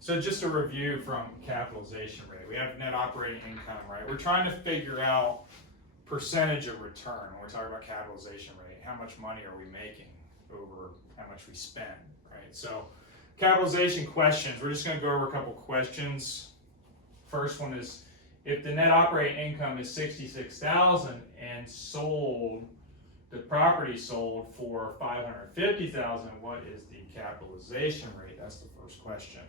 So just a review from capitalization rate. We have net operating income, right? We're trying to figure out percentage of return when we're talking about capitalization rate. How much money are we making over how much we spend, right? So capitalization questions, we're just gonna go over a couple questions. First one is, if the net operating income is $66,000 and the property sold for $550,000, what is the capitalization rate? That's the first question.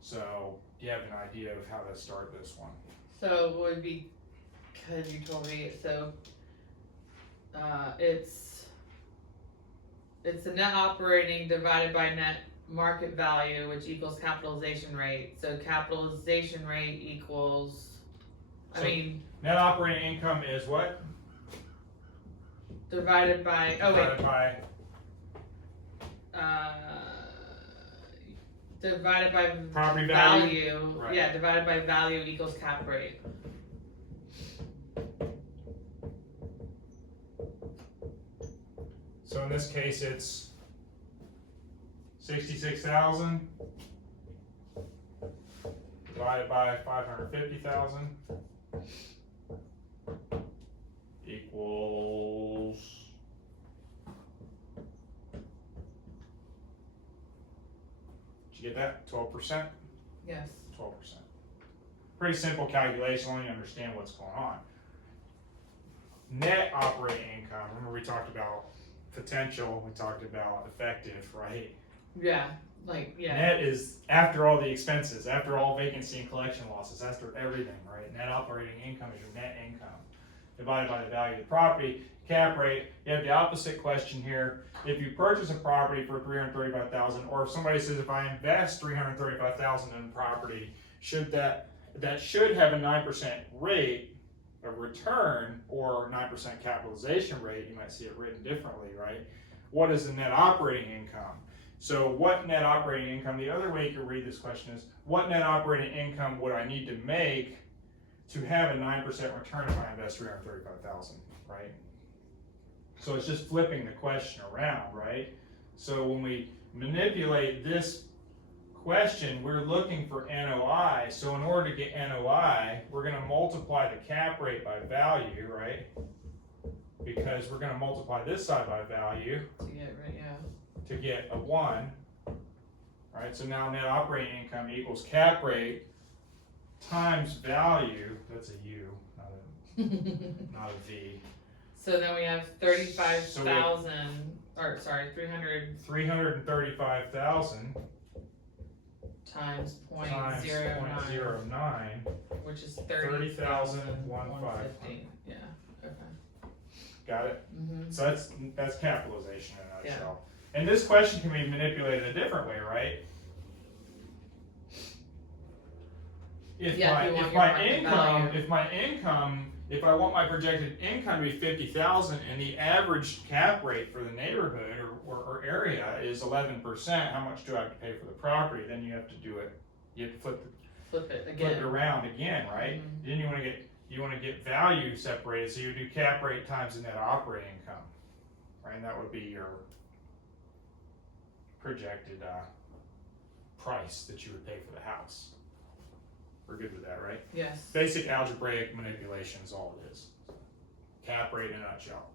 So, do you have an idea of how to start this one? So it would be, cause you told me, so, it's the net operating divided by net market value, which equals capitalization rate. So capitalization rate equals, So net operating income is what? Divided by, Divided by divided by property value. Right. Yeah, divided by value equals cap rate. So in this case, it's 66,000 divided by 550,000 equals, did you get that? 12%? Yes. 12%. Pretty simple calculation, only understand what's going on. Net operating income, remember we talked about potential, we talked about effective, right? Yeah, like, yeah. Net is after all the expenses, after all vacancy and collection losses, after everything, right? Net operating income is your net income divided by the value of the property. Cap rate, you have the opposite question here. If you purchase a property for $335,000, or if somebody says if I invest $335,000 in property, that should have a 9% rate of return or 9% capitalization rate. You might see it written differently, right? What is the net operating income? So what net operating income, the other way you can read this question is, what net operating income would I need to make to have a 9% return if I invest $335,000, right? So it's just flipping the question around, right? So when we manipulate this question, we're looking for NOI. So in order to get NOI, we're going to multiply the cap rate by value, right? Because we're going to multiply this side by value To get, right, yeah. to get a 1, right? So now net operating income equals cap rate times value. That's a U, not a V. So then we have 35,000, or sorry, 335,000 times point times zero nine, 0.09, which is 30,150. Yeah, okay. Got it? Mm-hmm. So that's capitalization in a nutshell. And this question can be manipulated a different way, right? If I want my projected income to be 50,000 and the average cap rate for the neighborhood or area is 11%, how much do I have to pay for the property? Then you have to do it. You have to flip it around again, right? Mm-hmm. Then you want to get value separated, so you do cap rate times the net operating income, right? And that would be your projected price that you would pay for the house. We're good with that, right? Yes. Basic algebraic manipulation is all it is. Cap rate in a nutshell.